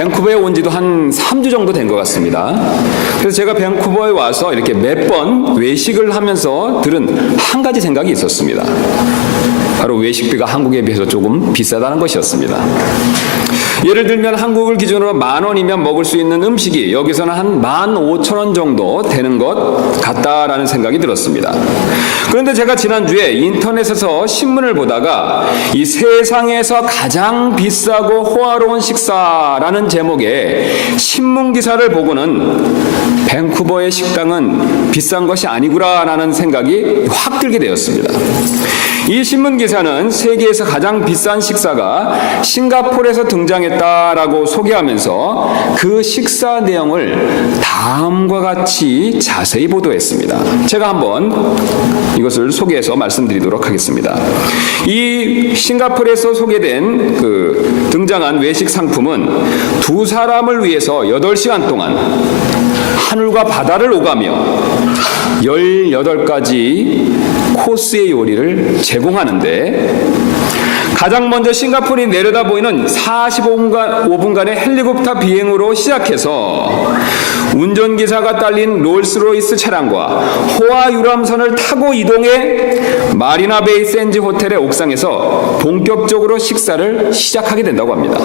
밴쿠버에 온 지도 한 3주 정도 된 것 같습니다. 그래서 제가 밴쿠버에 와서 이렇게 몇 번 외식을 하면서 들은 한 가지 생각이 있었습니다. 바로 외식비가 한국에 비해서 조금 비싸다는 것이었습니다. 예를 들면 한국을 기준으로 10,000원이면 먹을 수 있는 음식이 여기서는 한 15,000원 정도 되는 것 같다라는 생각이 들었습니다. 그런데 제가 지난주에 인터넷에서 신문을 보다가 이 세상에서 가장 비싸고 호화로운 식사라는 제목의 신문 기사를 보고는 밴쿠버의 식당은 비싼 것이 아니구나라는 생각이 확 들게 되었습니다. 이 신문 기사는 세계에서 가장 비싼 식사가 싱가포르에서 등장했다라고 소개하면서 그 식사 내용을 다음과 같이 자세히 보도했습니다. 제가 한번 이것을 소개해서 말씀드리도록 하겠습니다. 이 싱가포르에서 소개된 등장한 외식 상품은 두 사람을 위해서 8시간 동안 하늘과 바다를 오가며 18가지 코스의 요리를 제공하는데, 가장 먼저 싱가포르이 내려다 보이는 45분간의 헬리콥터 비행으로 시작해서 운전기사가 딸린 롤스로이스 차량과 호화 유람선을 타고 이동해 마리나 베이 샌즈 호텔의 옥상에서 본격적으로 식사를 시작하게 된다고 합니다.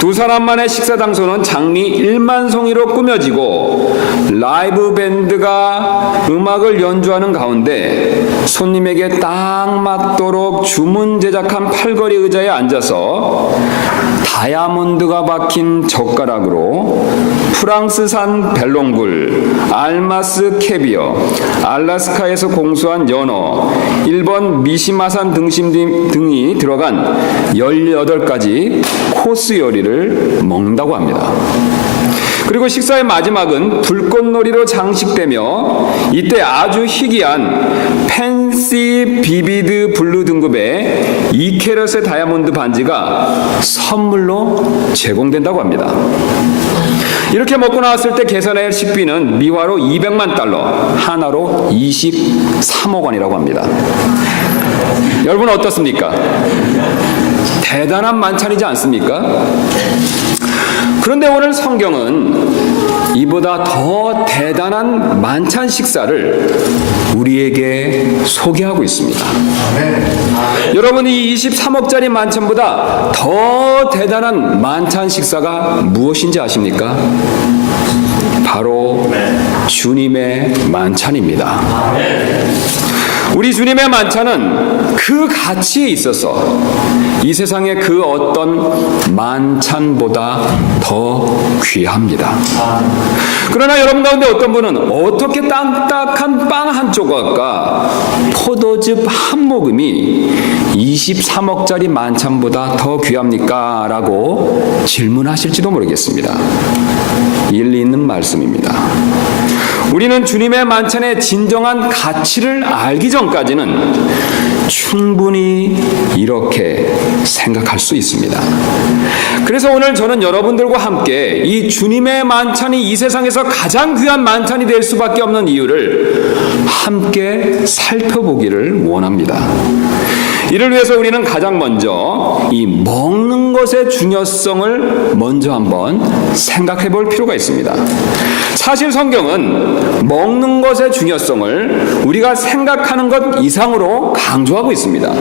두 사람만의 식사 장소는 장미 1만 송이로 꾸며지고 라이브 밴드가 음악을 연주하는 가운데 손님에게 딱 맞도록 주문 제작한 팔걸이 의자에 앉아서 다이아몬드가 박힌 젓가락으로 프랑스산 벨롱굴, 알마스 캐비어, 알라스카에서 공수한 연어, 일본 미시마산 등심 등이 들어간 18가지 코스 요리를 먹는다고 합니다. 그리고 식사의 마지막은 불꽃놀이로 장식되며 이때 아주 희귀한 팬시 비비드 블루 등급의 2캐럿의 다이아몬드 반지가 선물로 제공된다고 합니다. 이렇게 먹고 나왔을 때 계산할 식비는 미화로 200만 달러, 하나로 23억 원이라고 합니다. 여러분 어떻습니까? 대단한 만찬이지 않습니까? 그런데 오늘 성경은 이보다 더 대단한 만찬 식사를 우리에게 소개하고 있습니다. 여러분, 이 23억짜리 만찬보다 더 대단한 만찬 식사가 무엇인지 아십니까? 바로 주님의 만찬입니다. 우리 주님의 만찬은 그 가치에 있어서 이 세상의 그 어떤 만찬보다 더 귀합니다. 그러나 여러분 가운데 어떤 분은 어떻게 딱딱한 빵 한 조각과 포도즙 한 모금이 23억짜리 만찬보다 더 귀합니까? 라고 질문하실지도 모르겠습니다. 일리 있는 말씀입니다. 우리는 주님의 만찬의 진정한 가치를 알기 전까지는 충분히 이렇게 생각할 수 있습니다. 그래서 오늘 저는 여러분들과 함께 이 주님의 만찬이 이 세상에서 가장 귀한 만찬이 될 수밖에 없는 이유를 함께 살펴보기를 원합니다. 이를 위해서 우리는 가장 먼저 이 먹는 것의 중요성을 먼저 한번 생각해 볼 필요가 있습니다. 사실 성경은 먹는 것의 중요성을 우리가 생각하는 것 이상으로 강조하고 있습니다.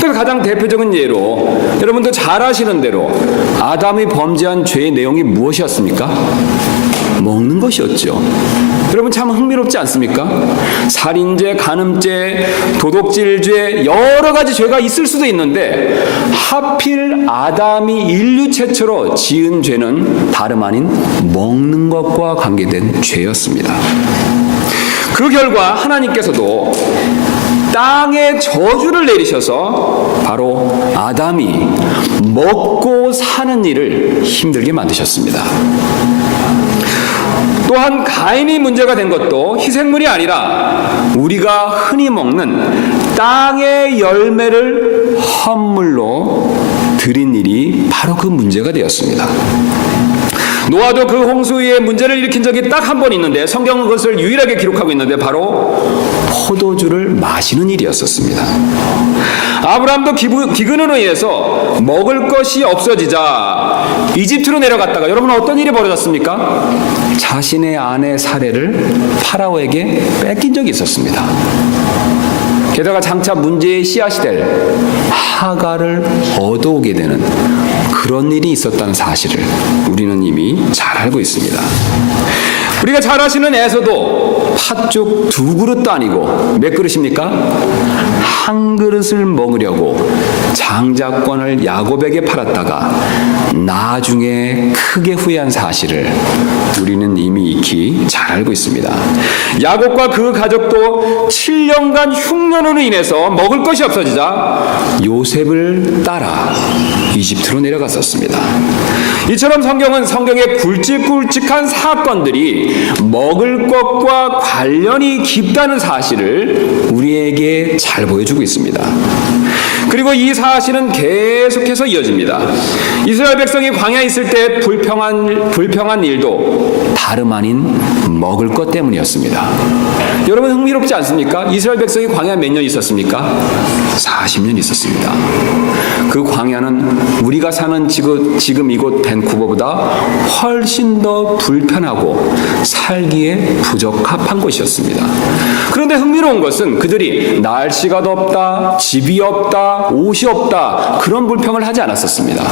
그래서 가장 대표적인 예로 여러분도 잘 아시는 대로 아담이 범죄한 죄의 내용이 무엇이었습니까? 먹는 것이었죠. 여러분 참 흥미롭지 않습니까? 살인죄, 간음죄, 도둑질죄 여러 가지 죄가 있을 수도 있는데 하필 아담이 인류 최초로 지은 죄는 다름 아닌 먹는 것과 관계된 죄였습니다. 그 결과 하나님께서도 땅에 저주를 내리셔서 바로 아담이 먹고 사는 일을 힘들게 만드셨습니다. 또한 가인이 문제가 된 것도 희생물이 아니라 우리가 흔히 먹는 땅의 열매를 헌물로 드린 일이 바로 그 문제가 되었습니다. 노아도 그 홍수의 문제를 일으킨 적이 딱 한 번 있는데 성경은 그것을 유일하게 기록하고 있는데 바로 포도주를 마시는 일이었었습니다. 아브라함도 기근으로 인해서 먹을 것이 없어지자 이집트로 내려갔다가 여러분 어떤 일이 벌어졌습니까? 자신의 아내 사레를 파라오에게 뺏긴 적이 있었습니다. 게다가 장차 문제의 씨앗이 될 하갈을 얻어오게 되는 그런 일이 있었다는 사실을 우리는 이미 잘 알고 있습니다. 우리가 잘 아시는 에서도 팥죽 2그릇도 아니고 몇 그릇입니까? 한 그릇을 먹으려고 장자권을 야곱에게 팔았다가 나중에 크게 후회한 사실을 우리는 이미 익히 잘 알고 있습니다. 야곱과 그 가족도 7년간 흉년으로 인해서 먹을 것이 없어지자 요셉을 따라 이집트로 내려갔었습니다. 이처럼 성경의 굵직굵직한 사건들이 먹을 것과 관련이 깊다는 사실을 우리에게 잘 보여주고 있습니다. 그리고 이 사실은 계속해서 이어집니다. 이스라엘 백성이 광야에 있을 때 불평한 일도 다름 아닌 먹을 것 때문이었습니다. 여러분 흥미롭지 않습니까? 이스라엘 백성이 광야 몇 년 있었습니까? 40년 있었습니다. 그 광야는 우리가 사는 지금 이곳 밴쿠버보다 훨씬 더 불편하고 살기에 부적합한 곳이었습니다. 그런데 흥미로운 것은 그들이 날씨가 덥다, 집이 없다, 옷이 없다 그런 불평을 하지 않았었습니다.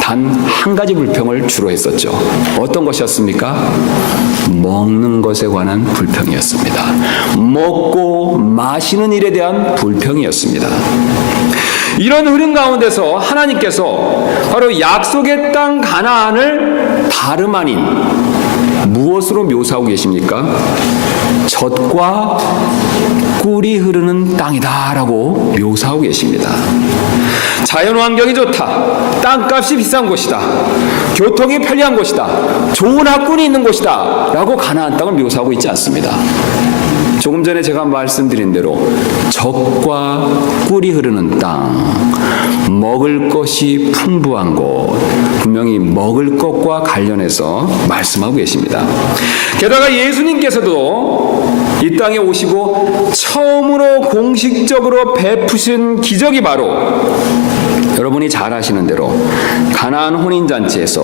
단 한 가지 불평을 주로 했었죠. 어떤 것이었습니까? 먹는 것에 관한 불평이었습니다. 먹고 마시는 일에 대한 불평이었습니다. 이런 흐름 가운데서 하나님께서 바로 약속의 땅 가나안을 다름 아닌 무엇으로 묘사하고 계십니까? 젖과 꿀이 흐르는 땅이다라고 묘사하고 계십니다. 자연 환경이 좋다. 땅값이 비싼 곳이다. 교통이 편리한 곳이다. 좋은 학군이 있는 곳이다. 라고 가나안 땅을 묘사하고 있지 않습니다. 조금 전에 제가 말씀드린 대로 젖과 꿀이 흐르는 땅, 먹을 것이 풍부한 곳, 분명히 먹을 것과 관련해서 말씀하고 계십니다. 게다가 예수님께서도 이 땅에 오시고 처음으로 공식적으로 베푸신 기적이 바로 여러분이 잘 아시는 대로 가나안 혼인잔치에서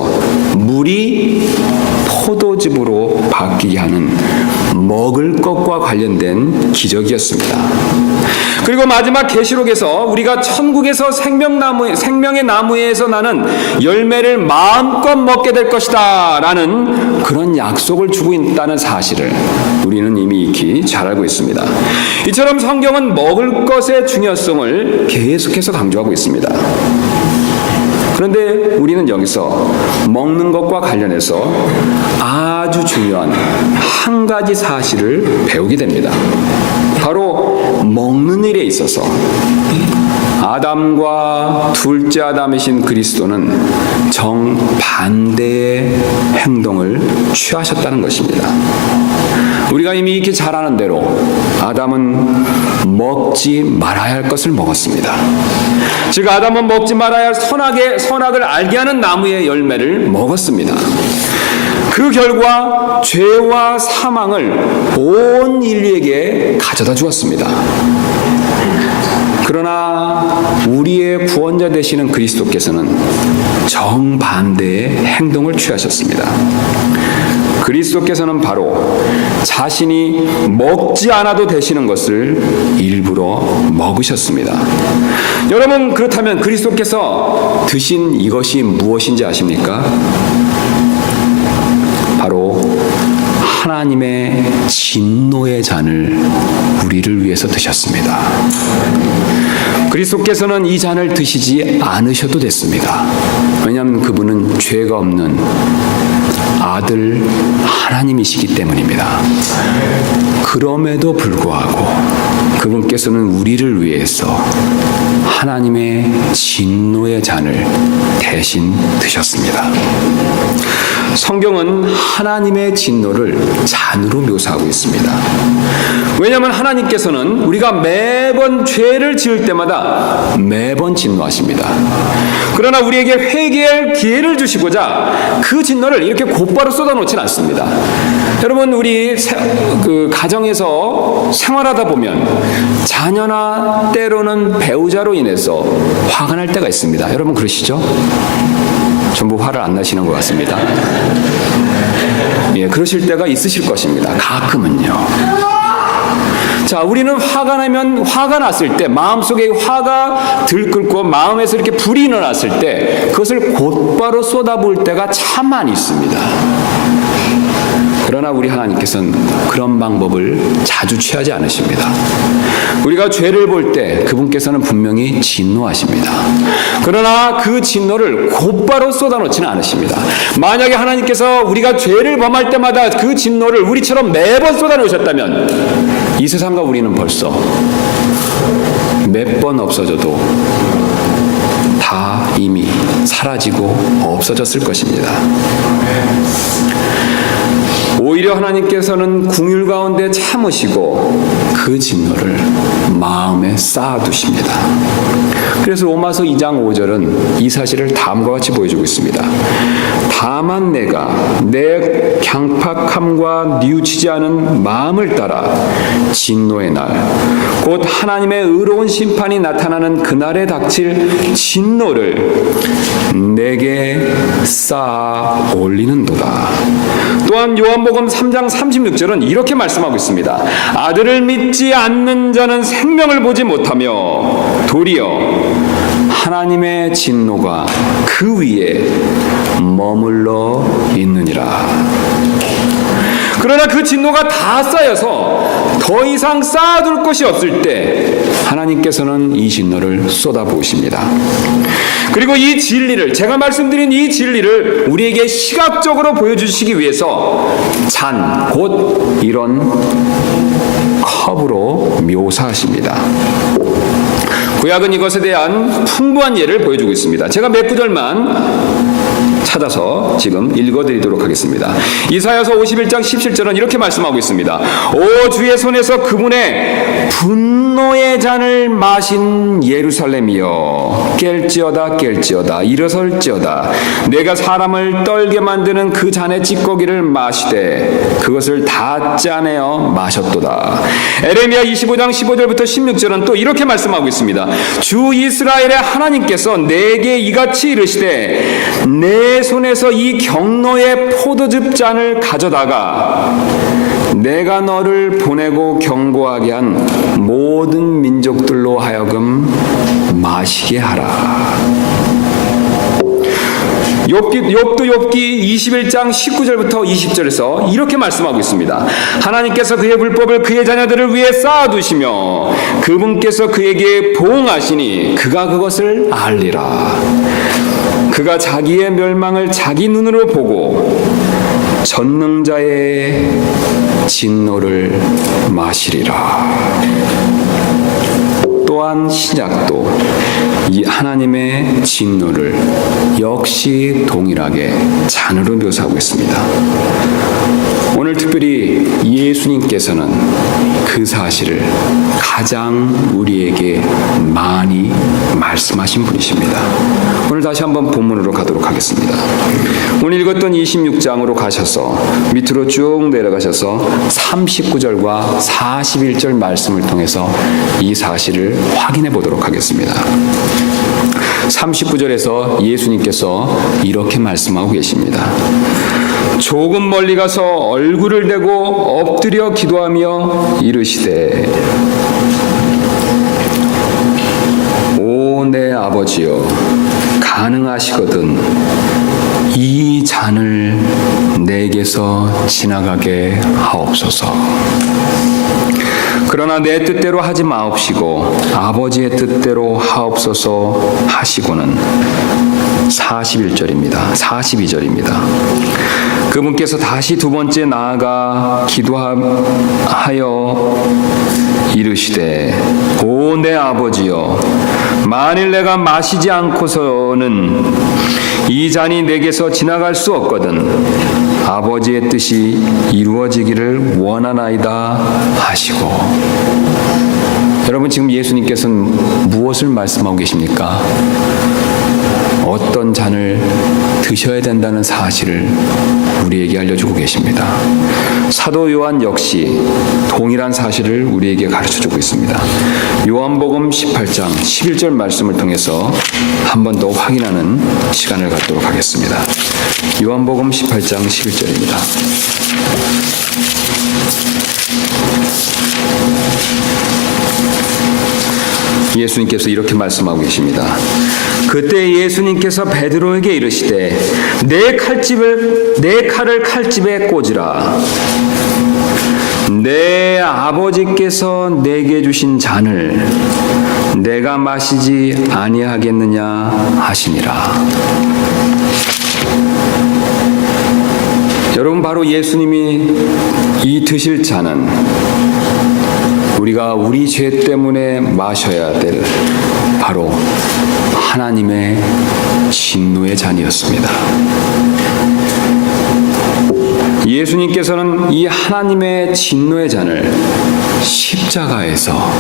물이 포도즙으로 바뀌게 하는 먹을 것과 관련된 기적이었습니다. 그리고 마지막 계시록에서 우리가 천국에서 생명의 나무에서 나는 열매를 마음껏 먹게 될 것이다 라는 그런 약속을 주고 있다는 사실을 우리는 이미 익히 잘 알고 있습니다. 이처럼 성경은 먹을 것의 중요성을 계속해서 강조하고 있습니다. 그런데 우리는 여기서 먹는 것과 관련해서 아주 중요한 한 가지 사실을 배우게 됩니다. 바로 먹는 일에 있어서 아담과 둘째 아담이신 그리스도는 정반대의 행동을 취하셨다는 것입니다. 우리가 이미 이렇게 잘 아는 대로 아담은 먹지 말아야 할 것을 먹었습니다. 즉 아담은 먹지 말아야 할 선악을 알게 하는 나무의 열매를 먹었습니다. 그 결과 죄와 사망을 온 인류에게 가져다 주었습니다. 그러나 우리의 구원자 되시는 그리스도께서는 정반대의 행동을 취하셨습니다. 그리스도께서는 바로 자신이 먹지 않아도 되시는 것을 일부러 먹으셨습니다. 여러분 그렇다면 그리스도께서 드신 이것이 무엇인지 아십니까? 바로 하나님의 진노의 잔을 우리를 위해서 드셨습니다. 그리스도께서는 이 잔을 드시지 않으셔도 됐습니다. 왜냐하면 그분은 죄가 없는 아들 하나님이시기 때문입니다. 그럼에도 불구하고 그분께서는 우리를 위해서 하나님의 진노의 잔을 대신 드셨습니다. 성경은 하나님의 진노를 잔으로 묘사하고 있습니다. 왜냐하면 하나님께서는 우리가 매번 죄를 지을 때마다 매번 진노하십니다. 그러나 우리에게 회개할 기회를 주시고자 그 진노를 이렇게 곧바로 쏟아놓지는 않습니다. 여러분, 우리 가정에서 생활하다 보면 자녀나 때로는 배우자로 인해서 화가 날 때가 있습니다. 여러분 그러시죠? 전부 화를 안 나시는 것 같습니다. 예, 그러실 때가 있으실 것입니다. 가끔은요. 자, 우리는 화가 났을 때, 마음속에 화가 들끓고 마음에서 이렇게 불이 일어났을 때 그것을 곧바로 쏟아부을 때가 참 많이 있습니다. 그러나 우리 하나님께서는 그런 방법을 자주 취하지 않으십니다. 우리가 죄를 볼 때 그분께서는 분명히 진노하십니다. 그러나 그 진노를 곧바로 쏟아놓지는 않으십니다. 만약에 하나님께서 우리가 죄를 범할 때마다 그 진노를 우리처럼 매번 쏟아놓으셨다면 이 세상과 우리는 벌써 몇 번 없어져도 다 이미 사라지고 없어졌을 것입니다. 오히려 하나님께서는 궁율 가운데 참으시고 그 진노를 마음에 쌓아두십니다. 그래서 로마서 2장 5절은 이 사실을 다음과 같이 보여주고 있습니다. 다만 내가 내 강팍함과 뉘우치지 않은 마음을 따라 진노의 날, 곧 하나님의 의로운 심판이 나타나는 그날에 닥칠 진노를 내게 쌓아 올리는도다. 또한 요한복음 3장 36절은 이렇게 말씀하고 있습니다. 아들을 믿지 않는 자는 생명을 보지 못하며 도리어 하나님의 진노가 그 위에 머물러 있느니라. 그러나 그 진노가 다 쌓여서 더 이상 쌓아둘 것이 없을 때 하나님께서는 이 진노를 쏟아부으십니다. 그리고 이 진리를, 제가 말씀드린 이 진리를 우리에게 시각적으로 보여주시기 위해서 잔, 곧 이런 컵으로 묘사하십니다. 구약은 이것에 대한 풍부한 예를 보여주고 있습니다. 제가 몇 구절만 찾아서 지금 읽어드리도록 하겠습니다. 이사야서 51장 17절은 이렇게 말씀하고 있습니다. 오 주의 손에서 그분의 분노의 잔을 마신 예루살렘이여, 깰지어다 일어설지어다. 내가 사람을 떨게 만드는 그 잔의 찌꺼기를 마시되 그것을 다 짜내어 마셨도다. 에레미야 25장 15절부터 16절은 또 이렇게 말씀하고 있습니다. 주 이스라엘의 하나님께서 내게 이같이 이르시되 내 손에서 이 경노의 포도즙 잔을 가져다가 내가 너를 보내고 경고하게 한 모든 민족들로 하여금 마시게 하라. 욥기 21장 19절부터 20절에서 이렇게 말씀하고 있습니다. 하나님께서 그의 불법을 그의 자녀들을 위해 쌓아두시며 그분께서 그에게 보응하시니 그가 그것을 알리라. 그가 자기의 멸망을 자기 눈으로 보고 전능자의 진노를 마시리라. 또한 신약도 이 하나님의 진노를 역시 동일하게 잔으로 묘사하고 있습니다. 오늘 특별히 예수님께서는 그 사실을 가장 우리에게 많이 말씀하신 분이십니다. 오늘 다시 한번 본문으로 가도록 하겠습니다. 오늘 읽었던 26장으로 가셔서 밑으로 쭉 내려가셔서 39절과 41절 말씀을 통해서 이 사실을 확인해 보도록 하겠습니다. 39절에서 예수님께서 이렇게 말씀하고 계십니다. 조금 멀리 가서 얼굴을 대고 엎드려 기도하며 이르시되 오 내 아버지여 가능하시거든 이 잔을 내게서 지나가게 하옵소서. 그러나 내 뜻대로 하지 마옵시고 아버지의 뜻대로 하옵소서 하시고는 42절입니다. 그분께서 다시 두 번째 나아가 기도하여 이르시되 오 내 아버지여 만일 내가 마시지 않고서는 이 잔이 내게서 지나갈 수 없거든 아버지의 뜻이 이루어지기를 원하나이다 하시고. 여러분, 지금 예수님께서는 무엇을 말씀하고 계십니까? 어떤 잔을 드셔야 된다는 사실을 우리에게 알려주고 계십니다. 사도 요한 역시 동일한 사실을 우리에게 가르쳐주고 있습니다. 요한복음 18장 11절 말씀을 통해서 한 번 더 확인하는 시간을 갖도록 하겠습니다. 요한복음 18장 11절입니다. 예수님께서 이렇게 말씀하고 계십니다. 그때 예수님께서 베드로에게 이르시되 내 칼을 칼집에 꽂으라. 내 아버지께서 내게 주신 잔을 내가 마시지 아니하겠느냐 하시니라. 여러분, 바로 예수님이 이 드실 잔은 우리가 우리 죄 때문에 마셔야 될 바로 하나님의 진노의 잔이었습니다. 예수님께서는 이 하나님의 진노의 잔을 십자가에서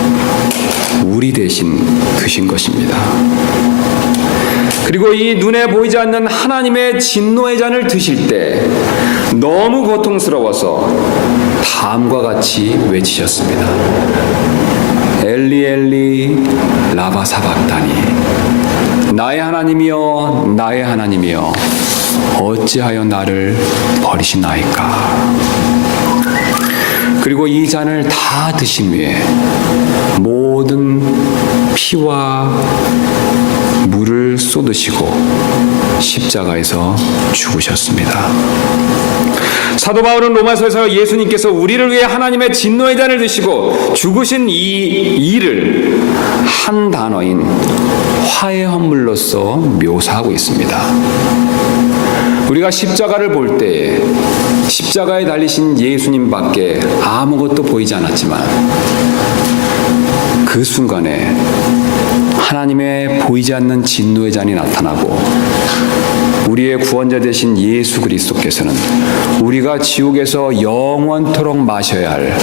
우리 대신 드신 것입니다. 그리고 이 눈에 보이지 않는 하나님의 진노의 잔을 드실 때 너무 고통스러워서 다음과 같이 외치셨습니다. 엘리 엘리 라바 사박다니, 나의 하나님이여 나의 하나님이여 어찌하여 나를 버리시나이까. 그리고 이 잔을 다 드신 후에 모든 피와 물을 쏟으시고 십자가에서 죽으셨습니다. 사도 바울은 로마서에서 예수님께서 우리를 위해 하나님의 진노의 잔을 드시고 죽으신 이 일을 한 단어인 화해 헌물로서 묘사하고 있습니다. 우리가 십자가를 볼 때 십자가에 달리신 예수님밖에 아무것도 보이지 않았지만 그 순간에 하나님의 보이지 않는 진노의 잔이 나타나고 우리의 구원자 되신 예수 그리스도께서는 우리가 지옥에서 영원토록 마셔야 할,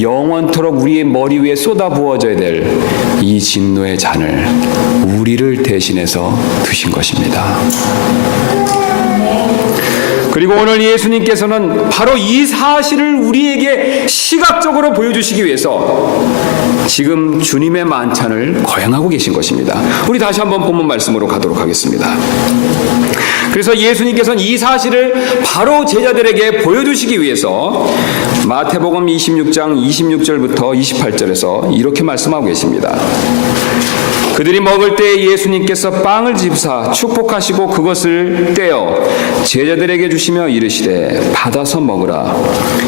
영원토록 우리의 머리 위에 쏟아 부어져야 될 이 진노의 잔을 우리를 대신해서 드신 것입니다. 그리고 오늘 예수님께서는 바로 이 사실을 우리에게 시각적으로 보여주시기 위해서 지금 주님의 만찬을 거행하고 계신 것입니다. 우리 다시 한번 본문 말씀으로 가도록 하겠습니다. 그래서 예수님께서는 이 사실을 바로 제자들에게 보여주시기 위해서 마태복음 26장 26절부터 28절에서 이렇게 말씀하고 계십니다. 그들이 먹을 때 예수님께서 빵을 집사 축복하시고 그것을 떼어 제자들에게 주시며 이르시되 받아서 먹으라.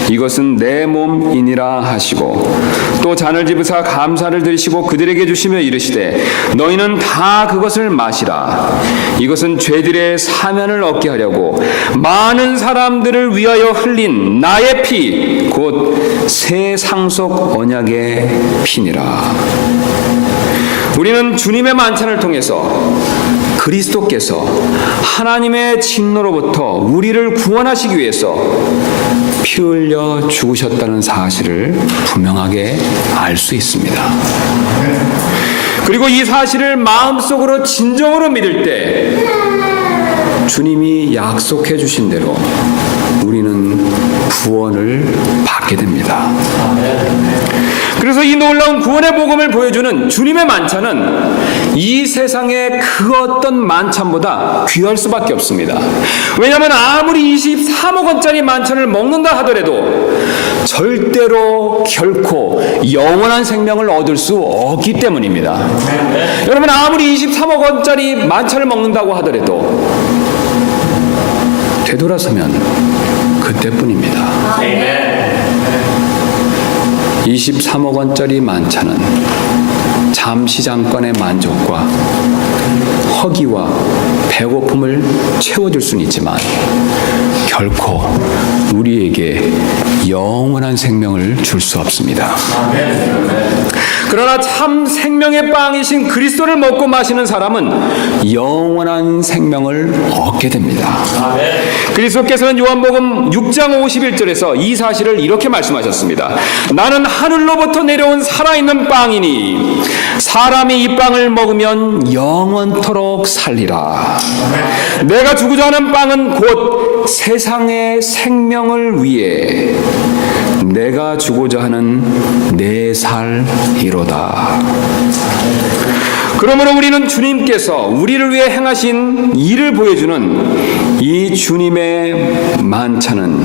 이것은 내 몸이니라 하시고 또 잔을 집으사 감사를 드리시고 그들에게 주시며 이르시되 너희는 다 그것을 마시라. 이것은 죄들의 사면을 얻게 하려고 많은 사람들을 위하여 흘린 나의 피 곧 새 상속 언약의 피니라. 우리는 주님의 만찬을 통해서 그리스도께서 하나님의 진노로부터 우리를 구원하시기 위해서 피 흘려 죽으셨다는 사실을 분명하게 알 수 있습니다. 그리고 이 사실을 마음속으로 진정으로 믿을 때 주님이 약속해 주신 대로 우리는 구원을 받게 됩니다. 그래서 이 놀라운 구원의 복음을 보여주는 주님의 만찬은 이 세상의 그 어떤 만찬보다 귀할 수밖에 없습니다. 왜냐하면 아무리 23억 원짜리 만찬을 먹는다 하더라도 절대로 결코 영원한 생명을 얻을 수 없기 때문입니다. 여러분, 아무리 23억 원짜리 만찬을 먹는다고 하더라도 되돌아서면 그때뿐입니다. 23억 원짜리 만찬은 잠시 잠깐의 만족과 허기와 배고픔을 채워줄 수는 있지만 결코 우리에게 영원한 생명을 줄 수 없습니다. 그러나 참 생명의 빵이신 그리스도를 먹고 마시는 사람은 영원한 생명을 얻게 됩니다. 그리스도께서는 요한복음 6장 51절에서 이 사실을 이렇게 말씀하셨습니다. 나는 하늘로부터 내려온 살아있는 빵이니 사람이 이 빵을 먹으면 영원토록 살리라. 내가 주고자 하는 빵은 곧 세상의 생명을 위해 내가 주고자 하는 내 살이로다. 그러므로 우리는 주님께서 우리를 위해 행하신 일을 보여주는 이 주님의 만찬은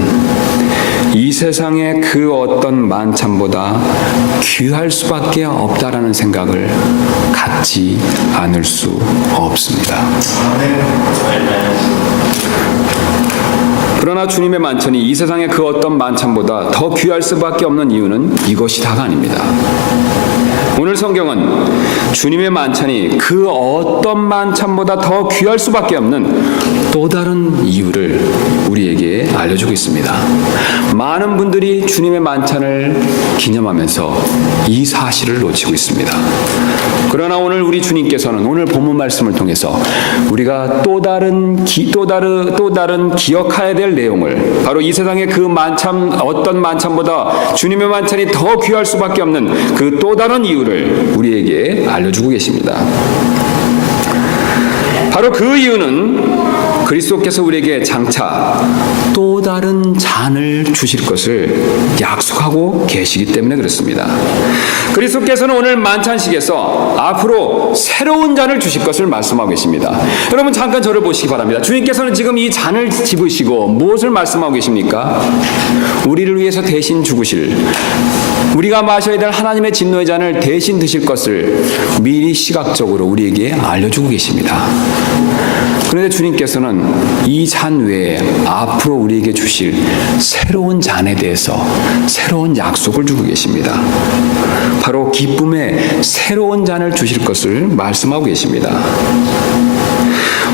이 세상의 그 어떤 만찬보다 귀할 수밖에 없다라는 생각을 갖지 않을 수 없습니다. 그러나 주님의 만찬이 이 세상의 그 어떤 만찬보다 더 귀할 수밖에 없는 이유는 이것이 다가 아닙니다. 오늘 성경은 주님의 만찬이 그 어떤 만찬보다 더 귀할 수밖에 없는 또 다른 이유를 우리에게 알려주고 있습니다. 많은 분들이 주님의 만찬을 기념하면서 이 사실을 놓치고 있습니다. 그러나 오늘 우리 주님께서는 오늘 본문 말씀을 통해서 우리가 또 다른 기억해야 될 내용을, 바로 이 세상의 그 만찬, 어떤 만찬보다 주님의 만찬이 더 귀할 수밖에 없는 그 또 다른 이유를 우리에게 알려주고 계십니다. 바로 그 이유는 그리스도께서 우리에게 장차 또 다른 잔을 주실 것을 약속하고 계시기 때문에 그렇습니다. 그리스도께서는 오늘 만찬식에서 앞으로 새로운 잔을 주실 것을 말씀하고 계십니다. 여러분 잠깐 저를 보시기 바랍니다. 주님께서는 지금 이 잔을 집으시고 무엇을 말씀하고 계십니까? 우리를 위해서 대신 죽으실, 우리가 마셔야 될 하나님의 진노의 잔을 대신 드실 것을 미리 시각적으로 우리에게 알려주고 계십니다. 그런데 주님께서는 이 잔 외에 앞으로 우리에게 주실 새로운 잔에 대해서 새로운 약속을 주고 계십니다. 바로 기쁨의 새로운 잔을 주실 것을 말씀하고 계십니다.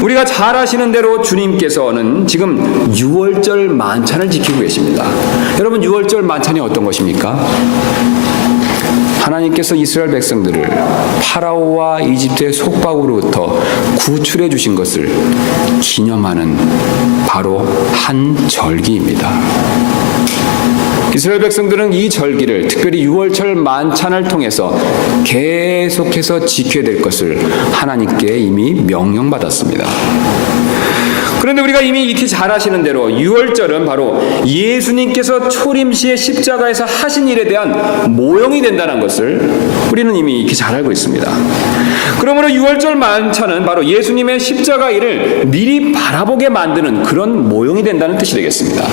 우리가 잘 아시는 대로 주님께서는 지금 유월절 만찬을 지키고 계십니다. 여러분 유월절 만찬이 어떤 것입니까? 하나님께서 이스라엘 백성들을 파라오와 이집트의 속박으로부터 구출해 주신 것을 기념하는 바로 한 절기입니다. 이스라엘 백성들은 이 절기를, 특별히 유월절 만찬을 통해서 계속해서 지켜야 될 것을 하나님께 이미 명령받았습니다. 그런데 우리가 이미 익히 잘 아시는 대로 유월절은 바로 예수님께서 초림시의 십자가에서 하신 일에 대한 모형이 된다는 것을 우리는 이미 익히 잘 알고 있습니다. 그러므로 유월절 만찬은 바로 예수님의 십자가 일을 미리 바라보게 만드는 그런 모형이 된다는 뜻이 되겠습니다.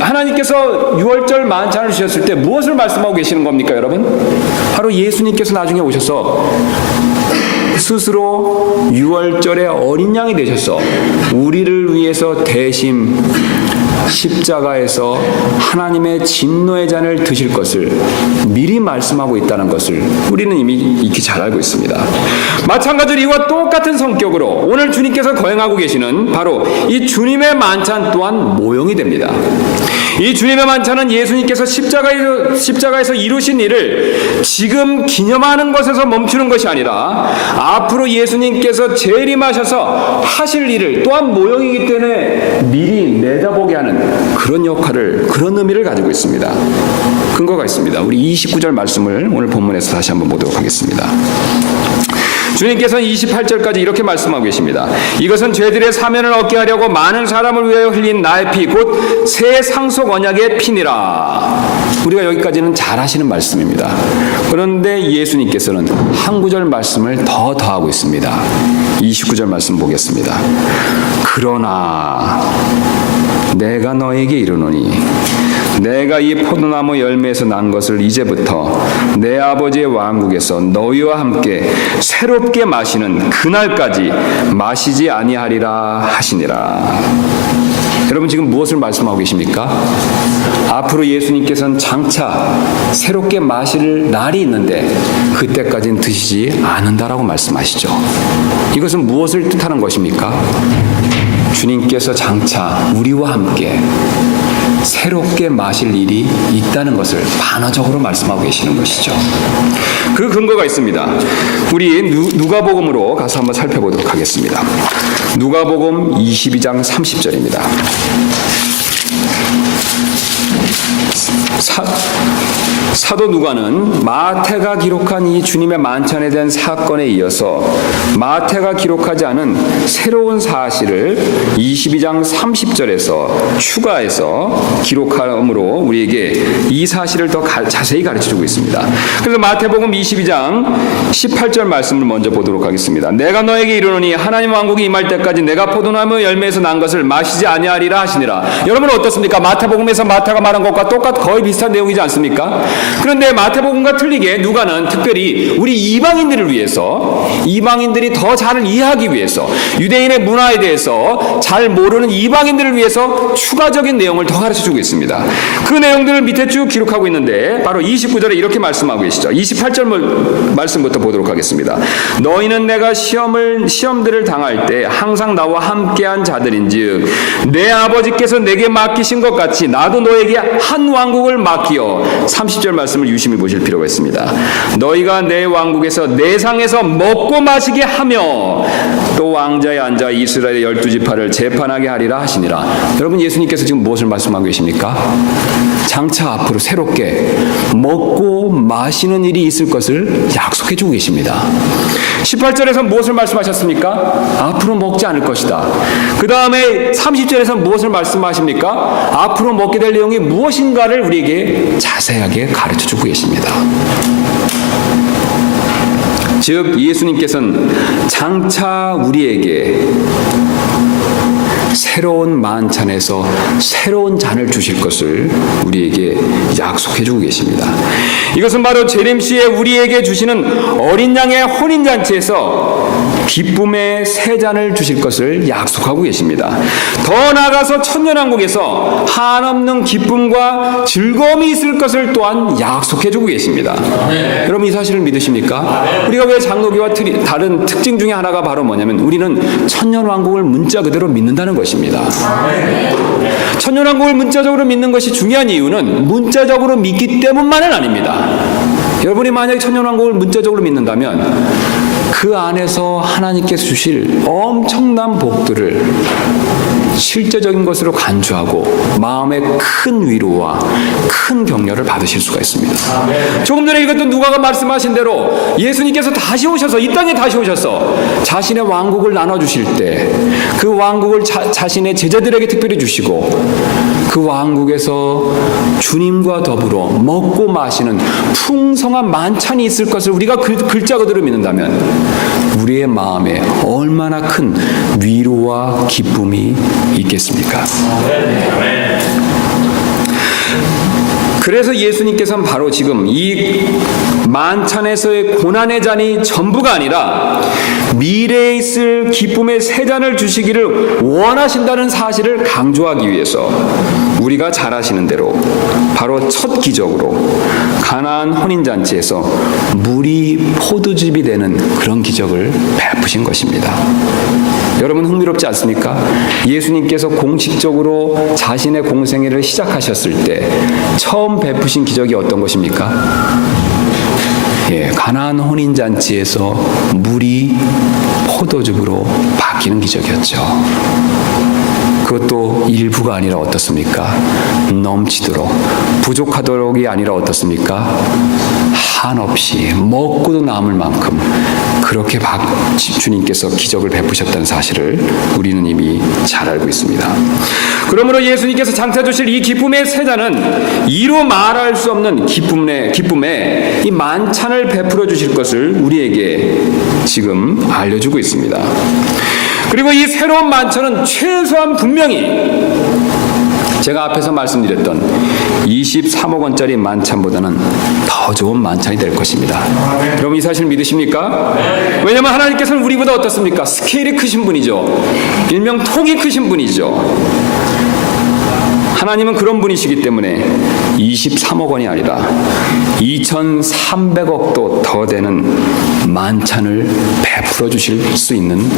하나님께서 유월절 만찬을 주셨을 때 무엇을 말씀하고 계시는 겁니까, 여러분? 바로 예수님께서 나중에 오셔서 스스로 유월절의 어린 양이 되셔서 우리를 위해서 대신 십자가에서 하나님의 진노의 잔을 드실 것을 미리 말씀하고 있다는 것을 우리는 이미 익히 잘 알고 있습니다. 마찬가지로 이와 똑같은 성격으로 오늘 주님께서 거행하고 계시는 바로 이 주님의 만찬 또한 모형이 됩니다. 이 주님의 만찬은 예수님께서 십자가에서 이루신 일을 지금 기념하는 것에서 멈추는 것이 아니라 앞으로 예수님께서 재림하셔서 하실 일을 또한 모형이기 때문에 미리 내다보게 하는 그런 역할을, 그런 의미를 가지고 있습니다. 근거가 있습니다. 우리 29절 말씀을 오늘 본문에서 다시 한번 보도록 하겠습니다. 주님께서는 28절까지 이렇게 말씀하고 계십니다. 이것은 죄들의 사면을 얻게 하려고 많은 사람을 위하여 흘린 나의 피, 곧 새 상속 언약의 피니라. 우리가 여기까지는 잘 하시는 말씀입니다. 그런데 예수님께서는 한 구절 말씀을 더 더하고 있습니다. 29절 말씀 보겠습니다. 그러나 내가 너에게 이르노니 내가 이 포도나무 열매에서 난 것을 이제부터 내 아버지의 왕국에서 너희와 함께 새롭게 마시는 그날까지 마시지 아니하리라 하시니라. 여러분 지금 무엇을 말씀하고 계십니까? 앞으로 예수님께서는 장차 새롭게 마실 날이 있는데 그때까지는 드시지 않는다라고 말씀하시죠. 이것은 무엇을 뜻하는 것입니까? 주님께서 장차 우리와 함께 새롭게 마실 일이 있다는 것을 반어적으로 말씀하고 계시는 것이죠. 그 근거가 있습니다. 우리 누가복음으로 가서 한번 살펴보도록 하겠습니다. 누가복음 22장 30절입니다. 사도 누가는 마태가 기록한 이 주님의 만찬에 대한 사건에 이어서 마태가 기록하지 않은 새로운 사실을 22장 30절에서 추가해서 기록함으로 우리에게 이 사실을 더 자세히 가르쳐주고 있습니다. 그래서 마태복음 22장 18절 말씀을 먼저 보도록 하겠습니다. 내가 너에게 이르노니 하나님 왕국이 임할 때까지 내가 포도나무 열매에서 난 것을 마시지 아니하리라 하시니라. 여러분 어떻습니까? 마태복음에서 마태가 말한 것과 거의 비슷한 내용이지 않습니까? 그런데 마태복음과 틀리게 누가는 특별히 우리 이방인들을 위해서, 이방인들이 더 잘 이해하기 위해서, 유대인의 문화에 대해서 잘 모르는 이방인들을 위해서 추가적인 내용을 더 가르쳐주고 있습니다. 그 내용들을 밑에 쭉 기록하고 있는데 바로 29절에 이렇게 말씀하고 계시죠. 28절 말씀부터 보도록 하겠습니다. 너희는 내가 시험들을 당할 때 항상 나와 함께한 자들인즉 내 아버지께서 내게 맡기신 것 같이 나도 너에게 한 왕국을 맡기어. 30절 말씀을 유심히 보실 필요가 있습니다. 너희가 내 왕국에서 내 상에서 먹고 마시게 하며 또 왕자에 앉아 이스라엘의 12지파를 재판하게 하리라 하시니라. 여러분 예수님께서 지금 무엇을 말씀하고 계십니까? 장차 앞으로 새롭게 먹고 마시는 일이 있을 것을 약속해 주고 계십니다. 18절에서 무엇을 말씀하셨습니까? 앞으로 먹지 않을 것이다. 그 다음에 30절에서 무엇을 말씀하십니까? 앞으로 먹게 될 내용이 무엇인가를 우리에게 자세하게 가르쳐 주고 계십니다. 즉 예수님께서는 장차 우리에게 새로운 만찬에서 새로운 잔을 주실 것을 우리에게 약속해 주고 계십니다. 이것은 바로 재림시에 우리에게 주시는 어린 양의 혼인잔치에서 기쁨의 새 잔을 주실 것을 약속하고 계십니다. 더 나아가서 천년왕국에서 한없는 기쁨과 즐거움이 있을 것을 또한 약속해 주고 계십니다. 여러분 이 사실을 믿으십니까? 우리가 왜 장로교와 다른 특징 중에 하나가 바로 뭐냐면 우리는 천년왕국을 문자 그대로 믿는다는 것입니다. 천년왕국을 문자적으로 믿는 것이 중요한 이유는 문자적으로 믿기 때문만은 아닙니다. 여러분이 만약에 천년왕국을 문자적으로 믿는다면 그 안에서 하나님께서 주실 엄청난 복들을 실제적인 것으로 간주하고 마음의 큰 위로와 큰 격려를 받으실 수가 있습니다. 조금 전에 읽었던 누가가 말씀하신 대로 예수님께서 다시 오셔서 이 땅에 다시 오셔서 자신의 왕국을 나눠주실 때 그 왕국을 자신의 제자들에게 특별히 주시고 그 왕국에서 주님과 더불어 먹고 마시는 풍성한 만찬이 있을 것을 우리가 글자 그대로 믿는다면 우리의 마음에 얼마나 큰 위로와 기쁨이 있겠습니까? 그래서 예수님께서는 바로 지금 이 만찬에서의 고난의 잔이 전부가 아니라 미래에 있을 기쁨의 새 잔을 주시기를 원하신다는 사실을 강조하기 위해서 우리가 잘 아시는 대로 바로 첫 기적으로 가나안 혼인잔치에서 물이 포도즙이 되는 그런 기적을 베푸신 것입니다. 여러분 흥미롭지 않습니까? 예수님께서 공식적으로 자신의 공생애를 시작하셨을 때 처음 베푸신 기적이 어떤 것입니까? 가나안 혼인잔치에서 물이 포도즙으로 바뀌는 기적이었죠. 그것도 일부가 아니라 어떻습니까? 넘치도록, 부족하도록이 아니라 어떻습니까? 한없이 먹고도 남을 만큼 그렇게 주님께서 기적을 베푸셨다는 사실을 우리는 이미 잘 알고 있습니다. 그러므로 예수님께서 장차 주실 이 기쁨의 새 잔은 이루 말할 수 없는 기쁨의 이 만찬을 베풀어 주실 것을 우리에게 지금 알려주고 있습니다. 그리고 이 새로운 만찬은 최소한 분명히 제가 앞에서 말씀드렸던 23억 원짜리 만찬보다는 더 좋은 만찬이 될 것입니다. 여러분 이 사실 믿으십니까? 왜냐하면 하나님께서는 우리보다 어떻습니까? 스케일이 크신 분이죠. 일명 통이 크신 분이죠. 하나님은 그런 분이시기 때문에 23억 원이 아니라 2,300억도 더 되는 만찬을 베풀어 주실 수 있는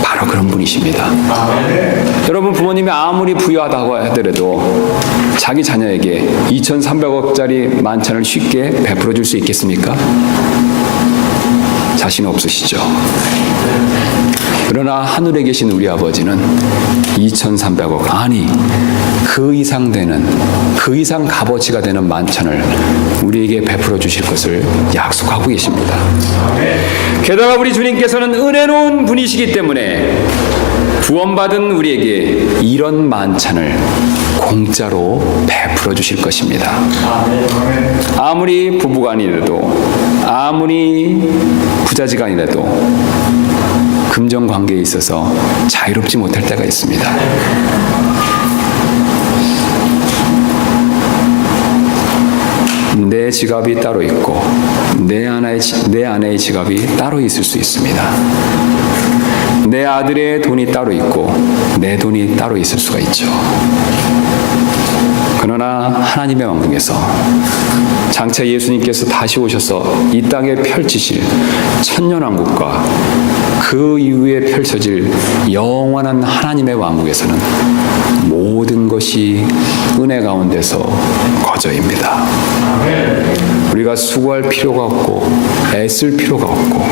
바로 그런 분이십니다. 여러분, 부모님이 아무리 부유하다고 하더라도 자기 자녀에게 2,300억짜리 만찬을 쉽게 베풀어 줄 수 있겠습니까? 자신 없으시죠? 그러나 하늘에 계신 우리 아버지는 2,300억, 아니 그 이상 되는, 그 이상 값어치가 되는 만찬을 우리에게 베풀어 주실 것을 약속하고 계십니다. 게다가 우리 주님께서는 은혜로운 분이시기 때문에 구원받은 우리에게 이런 만찬을 공짜로 베풀어 주실 것입니다. 아무리 부부간이라도, 아무리 부자지간이라도 금전 관계에 있어서 자유롭지 못할 때가 있습니다. 내 지갑이 따로 있고 내 아내의 지갑이 따로 있을 수 있습니다. 내 아들의 돈이 따로 있고 내 돈이 따로 있을 수가 있죠. 그러나 하나님의 왕국에서 장차 예수님께서 다시 오셔서 이 땅에 펼치실 천년왕국과 그 이후에 펼쳐질 영원한 하나님의 왕국에서는 모든 것이 은혜 가운데서 거저입니다. 우리가 수고할 필요가 없고 애쓸 필요가 없고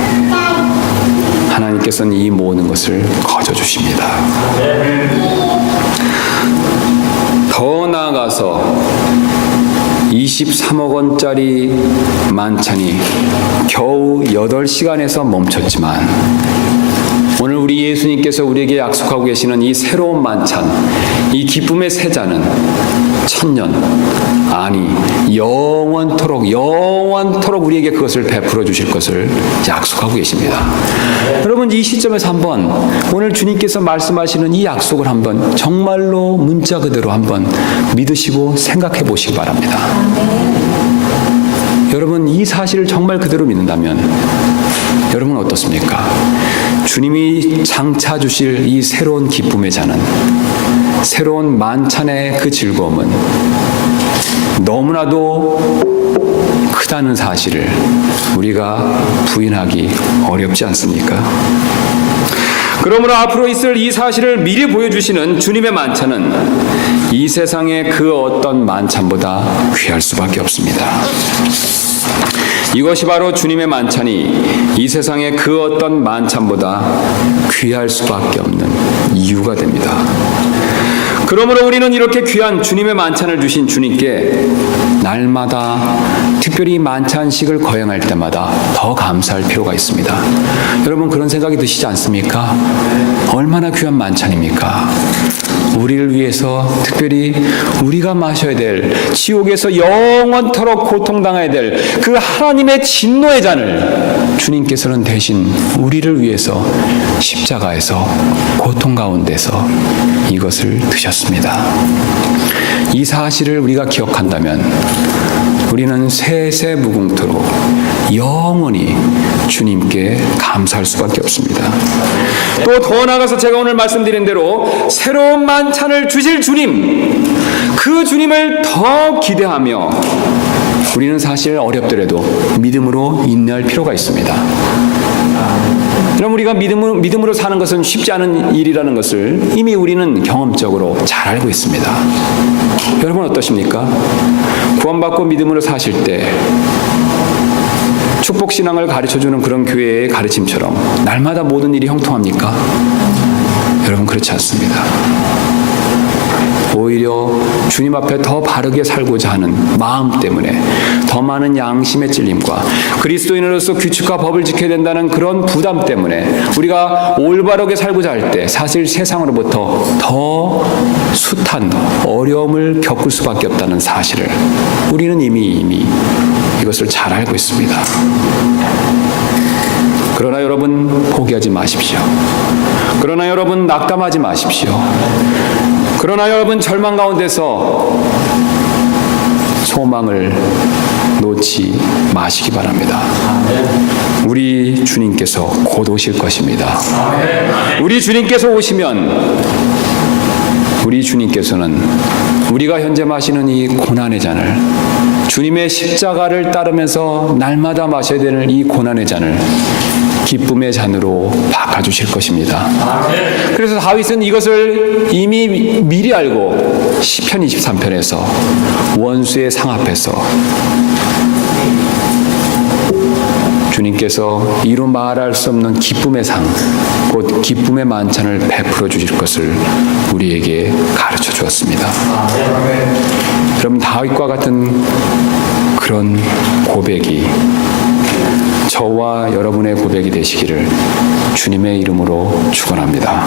하나님께서는 이 모든 것을 거저 주십니다. 더 나아가서 23억 원짜리 만찬이 겨우 8시간에서 멈췄지만 오늘 우리 예수님께서 우리에게 약속하고 계시는 이 새로운 만찬, 이 기쁨의 세자는 천년, 아니 영원토록 우리에게 그것을 베풀어 주실 것을 약속하고 계십니다. 여러분, 이 시점에서 한번 오늘 주님께서 말씀하시는 이 약속을 한번 정말로 문자 그대로 한번 믿으시고 생각해 보시기 바랍니다. 여러분, 이 사실을 정말 그대로 믿는다면 여러분 어떻습니까? 주님이 장차 주실 이 새로운 기쁨의 잔은, 새로운 만찬의 그 즐거움은 너무나도 크다는 사실을 우리가 부인하기 어렵지 않습니까? 그러므로 앞으로 있을 이 사실을 미리 보여주시는 주님의 만찬은 이 세상의 그 어떤 만찬보다 귀할 수밖에 없습니다. 이것이 바로 주님의 만찬이 이 세상의 그 어떤 만찬보다 귀할 수밖에 없는 이유가 됩니다. 그러므로 우리는 이렇게 귀한 주님의 만찬을 주신 주님께 날마다 특별히 만찬식을 거행할 때마다 더 감사할 필요가 있습니다. 여러분, 그런 생각이 드시지 않습니까? 얼마나 귀한 만찬입니까? 우리를 위해서 특별히 우리가 마셔야 될, 지옥에서 영원토록 고통당해야 될 그 하나님의 진노의 잔을 주님께서는 대신 우리를 위해서 십자가에서 고통 가운데서 이것을 드셨습니다. 이 사실을 우리가 기억한다면 우리는 세세무궁토록 영원히 주님께 감사할 수밖에 없습니다. 또 더 나아가서 제가 오늘 말씀드린 대로 새로운 만찬을 주실 주님, 그 주님을 더 기대하며 우리는 사실 어렵더라도 믿음으로 인내할 필요가 있습니다. 그럼 우리가 믿음으로 사는 것은 쉽지 않은 일이라는 것을 이미 우리는 경험적으로 잘 알고 있습니다. 여러분 어떠십니까? 구원받고 믿음으로 사실 때 축복신앙을 가르쳐주는 그런 교회의 가르침처럼 날마다 모든 일이 형통합니까? 여러분, 그렇지 않습니다. 오히려 주님 앞에 더 바르게 살고자 하는 마음 때문에 더 많은 양심의 찔림과 그리스도인으로서 규칙과 법을 지켜야 된다는 그런 부담 때문에 우리가 올바르게 살고자 할 때 사실 세상으로부터 더 숱한 어려움을 겪을 수밖에 없다는 사실을 우리는 이미 이것을 잘 알고 있습니다. 그러나 여러분, 포기하지 마십시오. 그러나 여러분, 낙담하지 마십시오. 그러나 여러분, 절망 가운데서 소망을 놓지 마시기 바랍니다. 우리 주님께서 곧 오실 것입니다. 우리 주님께서 오시면 우리 주님께서는 우리가 현재 마시는 이 고난의 잔을, 주님의 십자가를 따르면서 날마다 마셔야 되는 이 고난의 잔을 기쁨의 잔으로 바꿔주실 것입니다. 그래서 다윗은 이것을 이미 미리 알고 시편 23편에서 원수의 상 앞에서 주님께서 이루 말할 수 없는 기쁨의 상, 곧 기쁨의 만찬을 베풀어 주실 것을 우리에게 가르쳐 주었습니다. 여러분, 다윗과 같은 그런 고백이 저와 여러분의 고백이 되시기를 주님의 이름으로 축원합니다.